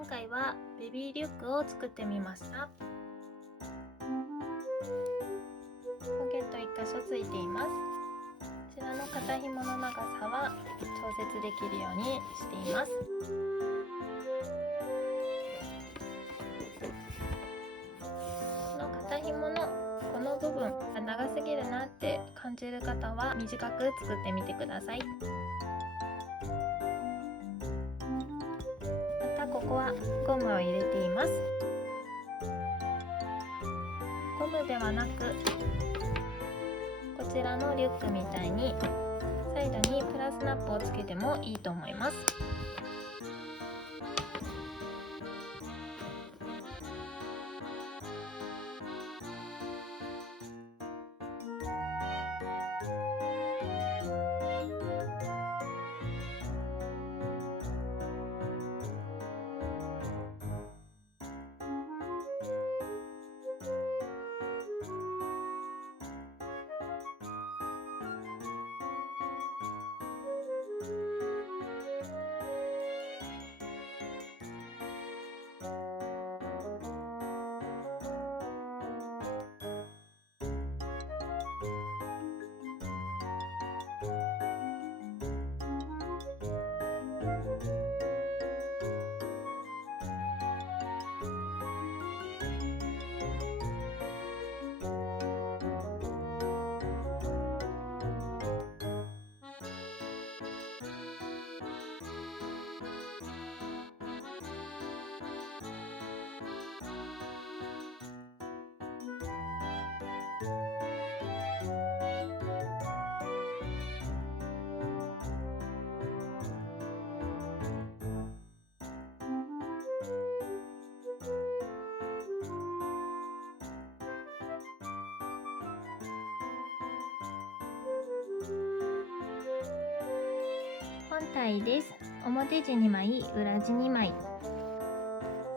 今回はベビーリュックを作ってみました。ポケット1箇所ついています。こちらの肩紐の長さは調節できるようにしています。この肩紐のこの部分が長すぎるなって感じる方は短く作ってみてください。またここはゴムを入れています。ゴムではなくこちらのリュックみたいにサイドにプラスナップをつけてもいいと思います。本体です。表地2枚、裏地2枚、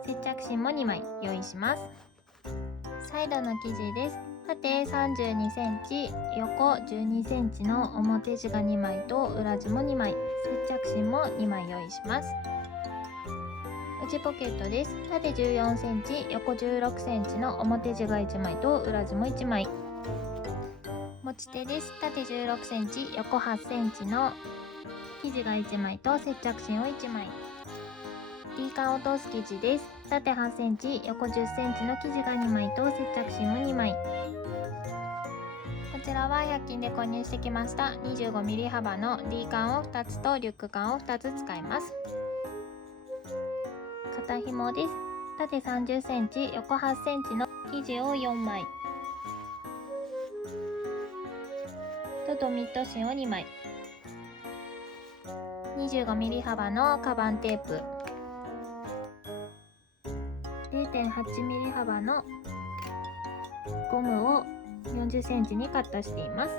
接着芯も2枚用意します。サイドの生地です。縦32センチ、横12センチの表地が2枚と裏地も2枚、接着芯も2枚用意します。内ポケットです。縦14センチ、横16センチの表地が1枚と裏地も1枚。持ち手です。縦16センチ、横8センチの生地が1枚と接着芯を1枚。D カンを通す生地です。縦8センチ、横10センチの生地が2枚と接着芯も2枚。こちらは100均で購入してきました 25mm 幅の D カンを2つとリュックカンを2つ使います。肩紐です。縦30センチ、横8センチの生地を4枚とドミット芯を2枚。25mm 幅のカバンテープ、0.8mm 幅のゴムを40センチにカットしています。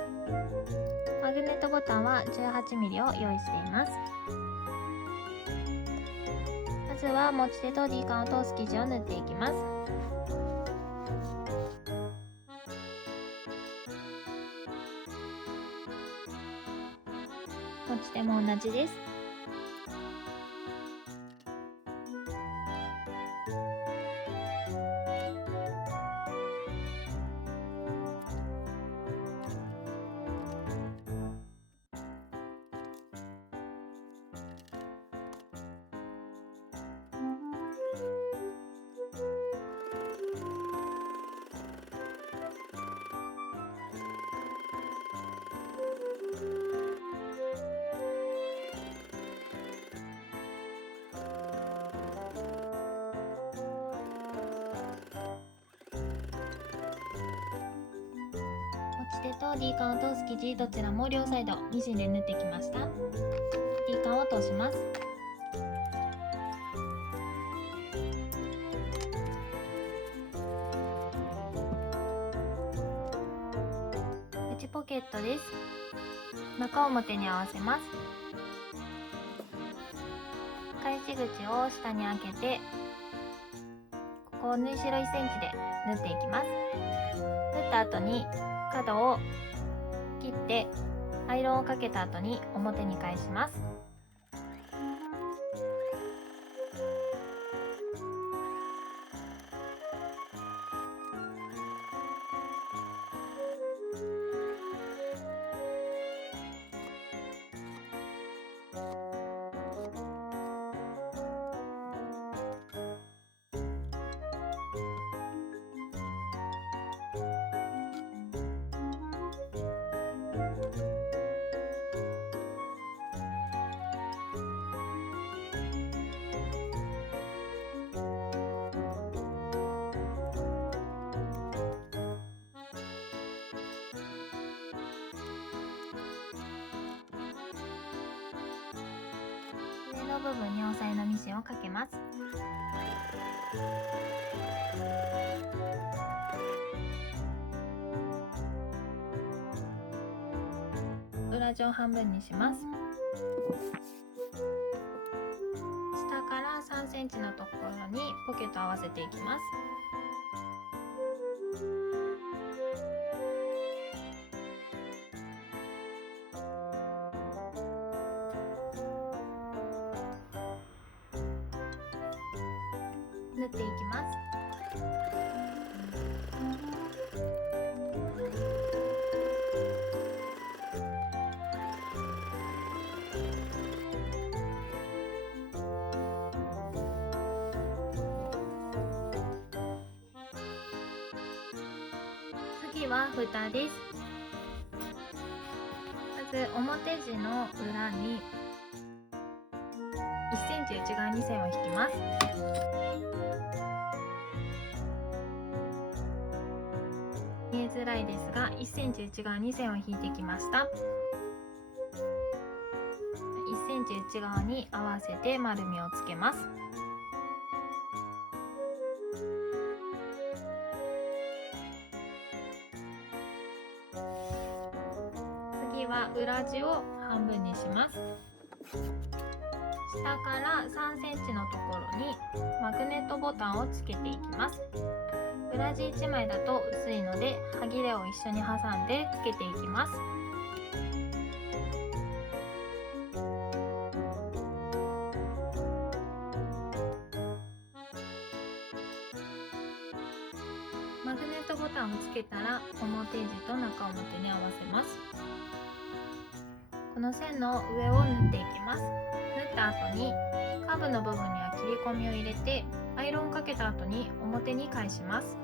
マグネットボタンは 18mm を用意しています。まずは持ち手と D カンを通す生地を縫っていきます。持ち手も同じです。持ち手と D カンを通す生地どちらも両サイドミシンで縫ってきました。 D カンを通します。内ポケットです。中表に合わせます。返し口を下に開けてここを縫い代1センチで縫っていきます。縫った後に角を切ってアイロンをかけた後に表に返します。の部分に押さえのミシンをかけます。裏地を半分にします。下から3センチのところにポケットを合わせていきます。縫っていきます。次は蓋です。まず表地の裏に1センチ内側に線を引きます。見えづらいですが1センチ内側に線を引いてきました。1センチ内側に合わせて丸みをつけます。次は裏地を半分にします。下から3センチのところにマグネットボタンをつけていきます。裏地1枚だと薄いので端切れを一緒に挟んでつけていきます。マグネットボタンをつけたら表地と中表に合わせます。この線の上を縫っていきます。縫った後にカーブの部分には切り込みを入れてアイロンをかけた後に表に返します。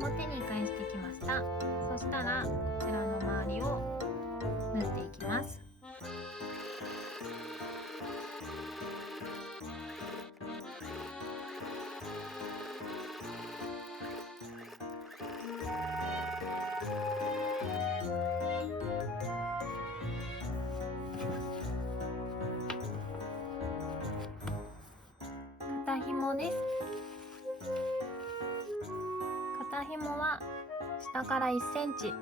表に返してきました。そしたらこちらの周りを縫っていきます。肩紐です。肩紐は下から1センチ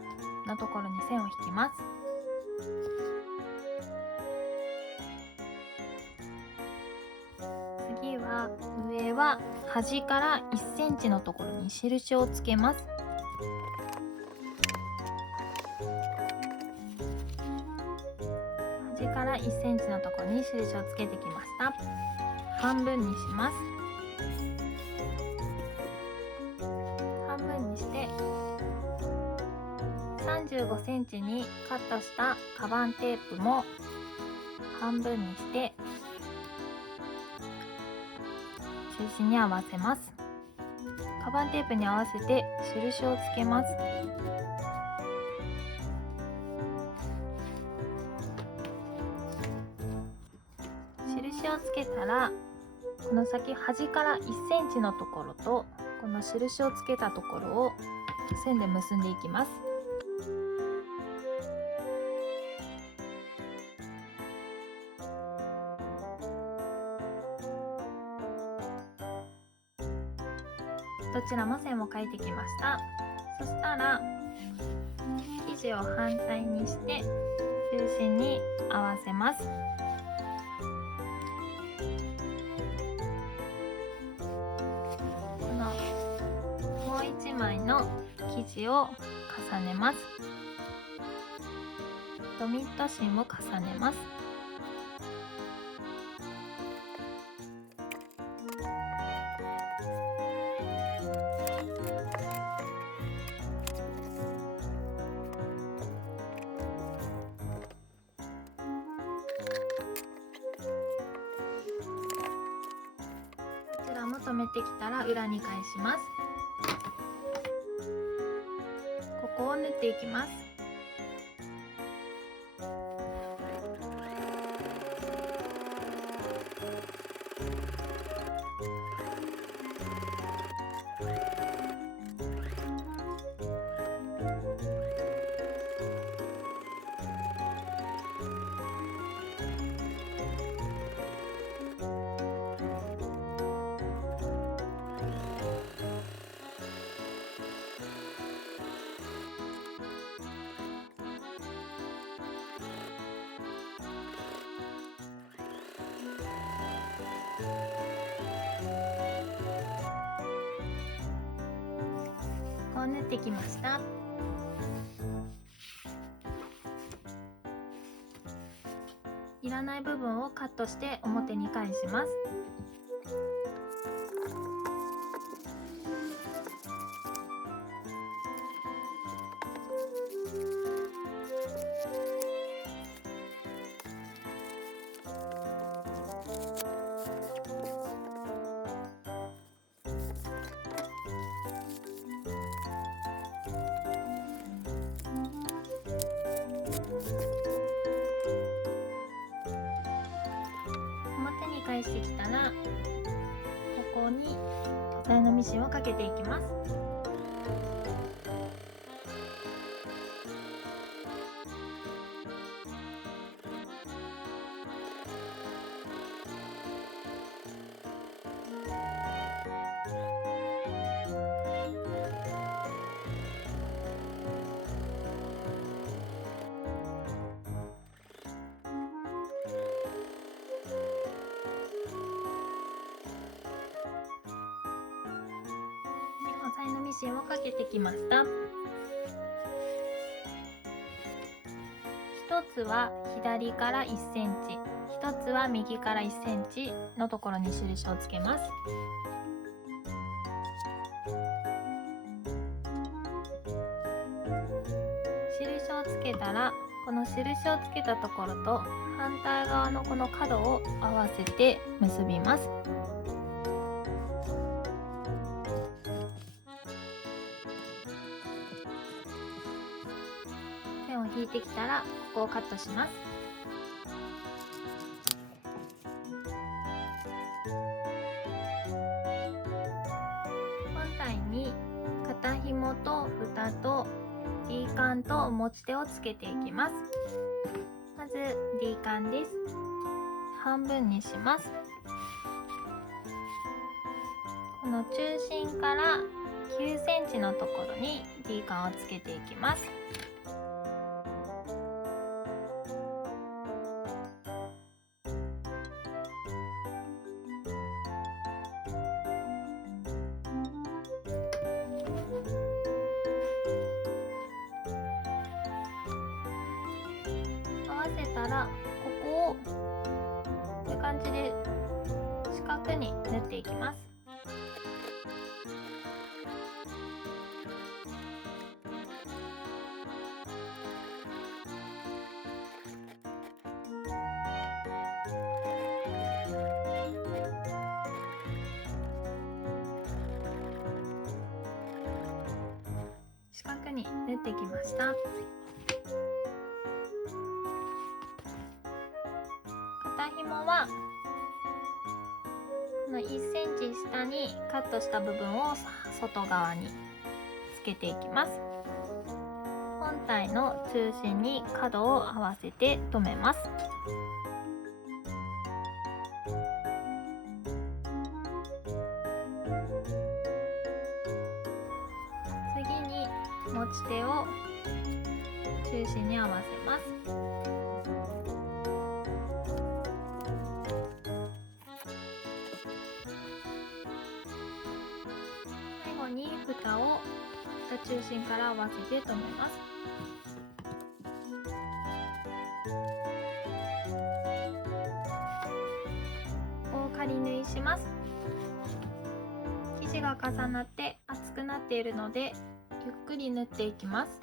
のところに線を引きます。次は上は端から1センチのところに印をつけます。端から1センチのところに印をつけてきました。半分にします。半分にして35センチにカットしたカバンテープも半分にして中心に合わせます。カバンテープに合わせて印をつけます。印をつけたらこの先端から1センチのところとこの印をつけたところを線で結んでいきます。どちらも線を描いてきました。そしたら生地を反対にして中心に合わせます。このもう1枚の生地を重ねます。ドミット芯を重ねます。ってきたら裏に返します。ここを縫っていきます。こう縫ってきました。いらない部分をカットして表に返します。表に返してきたら、ここに素材のミシンをかけていきます。押さえのミシンをかけてきました。一つは左から1センチ、一つは右から1センチのところに印をつけます。印をつけたら、この印をつけたところと反対側のこの角を合わせて結びます。線を引いてきたら、ここをカットします。本体に肩紐と蓋と D カンと持ち手をつけていきます。まず D カンです。半分にします。この中心から9センチのところに D カンをつけていきます。合わせたら、ここをこういう感じで四角に縫っていきます。四角に縫ってきました。肩紐はこの1センチ下にカットした部分を外側につけていきます。本体の中心に角を合わせて留めます。次に持ち手を中心に合わせます。最後に蓋を中心から合わせて留めます。こう仮縫いします。生地が重なって厚くなっているので、ゆっくり縫っていきます。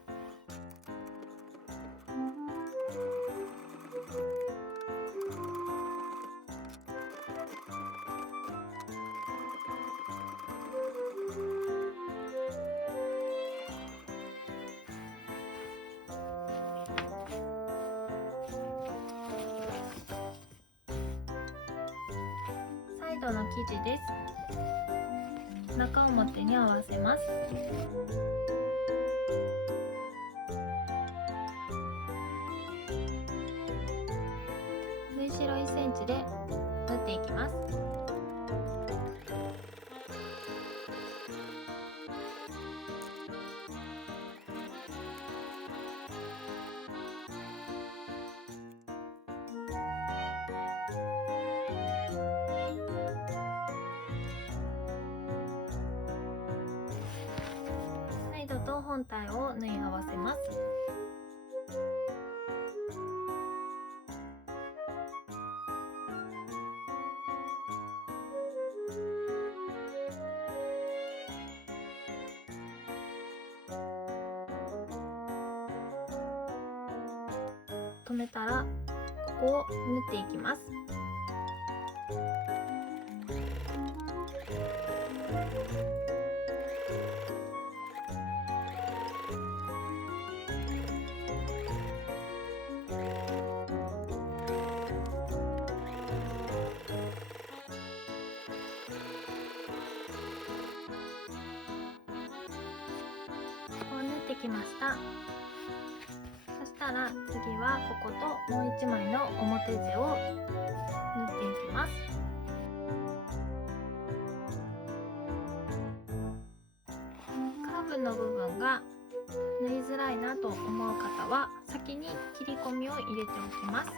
ドの生地です。中表に合わせます。縫い代1センチで縫っていきます。サイドと本体を縫い合わせます。留めたらここを縫っていきます。こう縫ってきました。そしたら次はここともう1枚の表地を縫っていきます。カーブの部分が縫いづらいなと思う方は先に切り込みを入れておきます。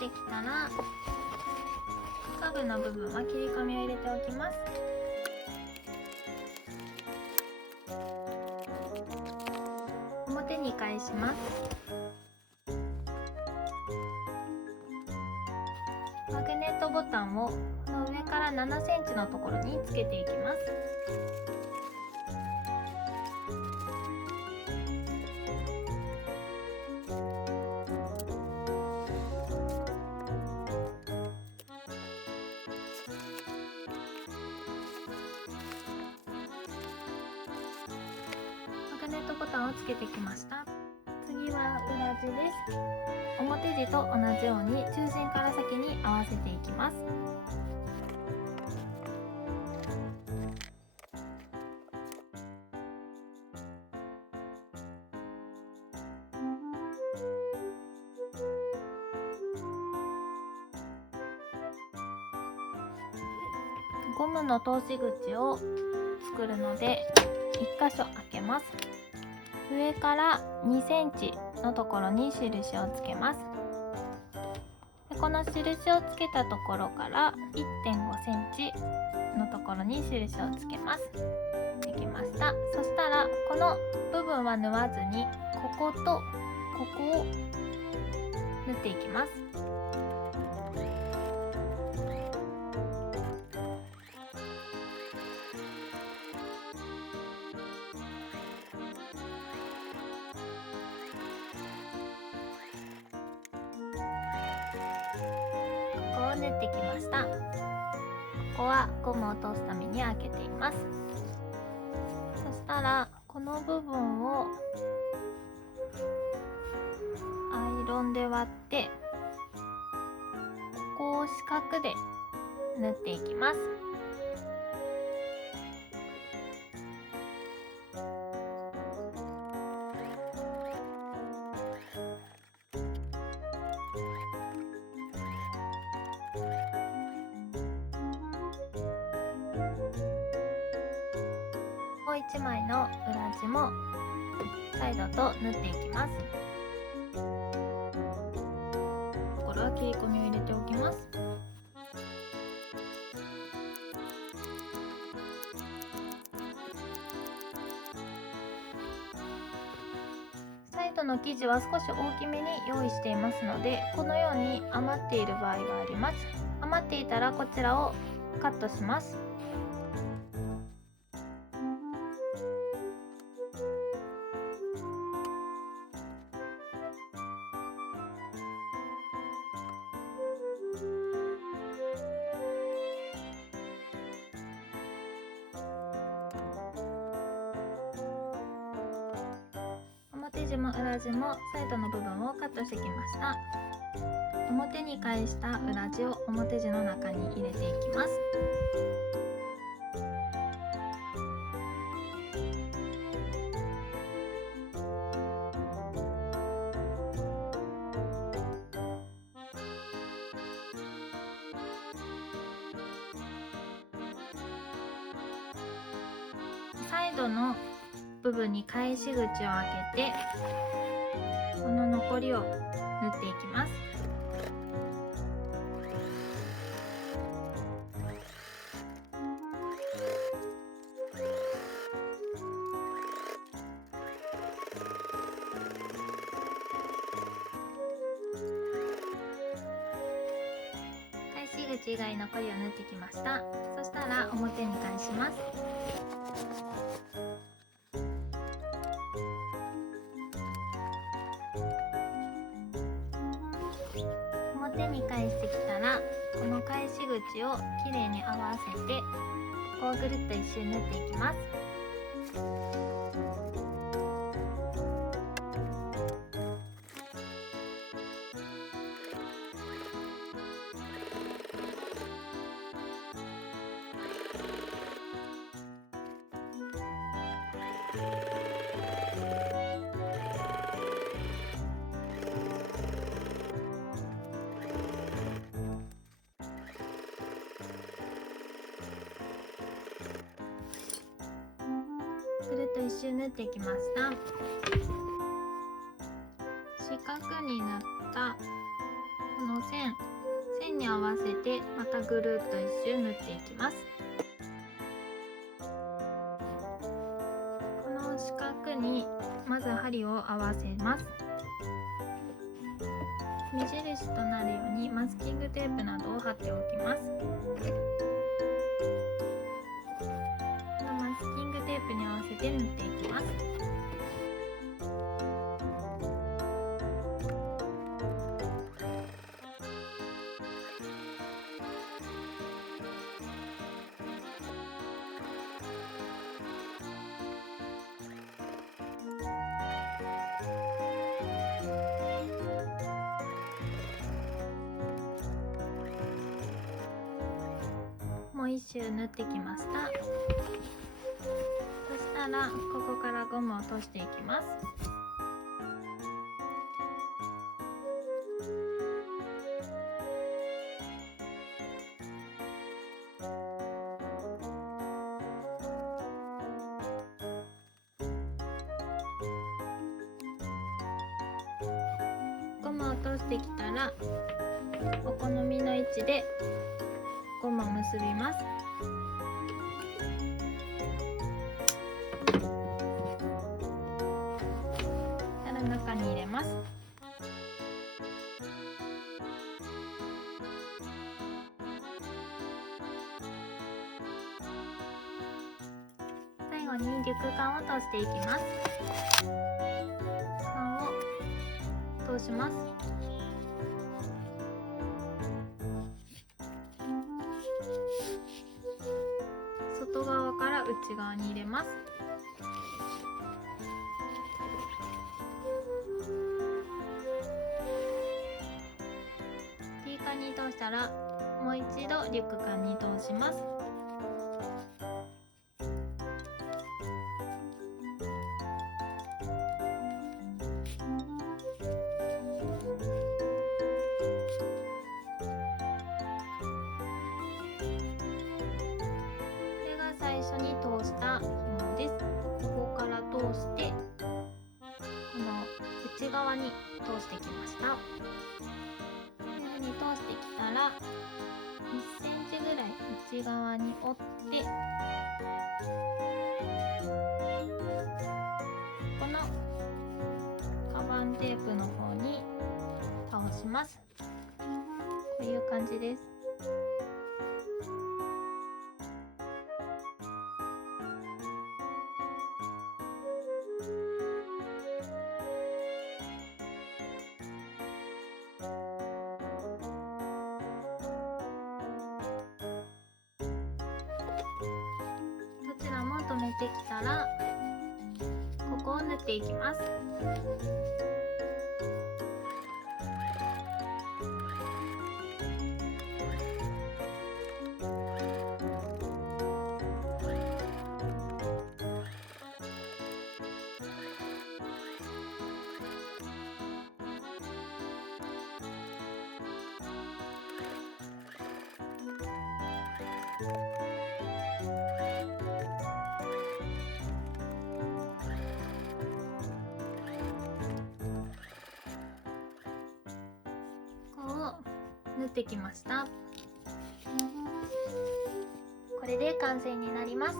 できたらカーブの部分は切り込みを入れておきます。表に返します。マグネットボタンをこの上から7センチのところにつけていきます。マグネットボタンをつけてきました。次は裏地です。表地と同じように中心から先に合わせていきます。ゴムの通し口を作るので1箇所開けます。上から2センチのところに印をつけます。でこの印をつけたところから 1.5 センチのところに印をつけます。できました。そしたらこの部分は縫わずにこことここを縫っていきます。縫ってきました。ここはゴムを通すために開けています。そしたらこの部分をアイロンで割ってここを四角で縫っていきます。う1枚の裏地もサイドと縫っていきます。これは切り込みを入れておきます。サイドの生地は少し大きめに用意していますので、このように余っている場合があります。余っていたらこちらをカットします。表地も裏地もサイドの部分をカットしてきました。表に返した裏地を表地の中に入れていきます。サイドの部分に返し口を開けて、この残りを縫っていきます。返し口以外残りを縫ってきました。そしたら表に返します。表に返してきたら、この返し口をきれいに合わせて、ここをぐるっと一周縫っていきます。ぐるっと一周縫ってきました。四角になったこの線に合わせてまたぐるっと一周縫っていきます。この四角にまず針を合わせます。目印となるようにマスキングテープなどを貼っておきます。マスキングテープに合わせて縫っていきます。もう一周縫ってきました。そしたらここからゴムを通していきます。ゴムを通してきたら、お好みの位置でゴムを結びます。中に入れます。最後にリュック管を通していきます。管を通します。外側から内側に入れます。T 管に通したらもう一度リュック管に通します。これが最初に通した紐ンです。ここから通してこの内側に通してきました。こういう風に通してきたら1センチぐらい内側に折ってこのカバンテープの方に倒します。こういう感じです。どちらも留めてきたらここを縫っていきます。縫ってきました。これで完成になります。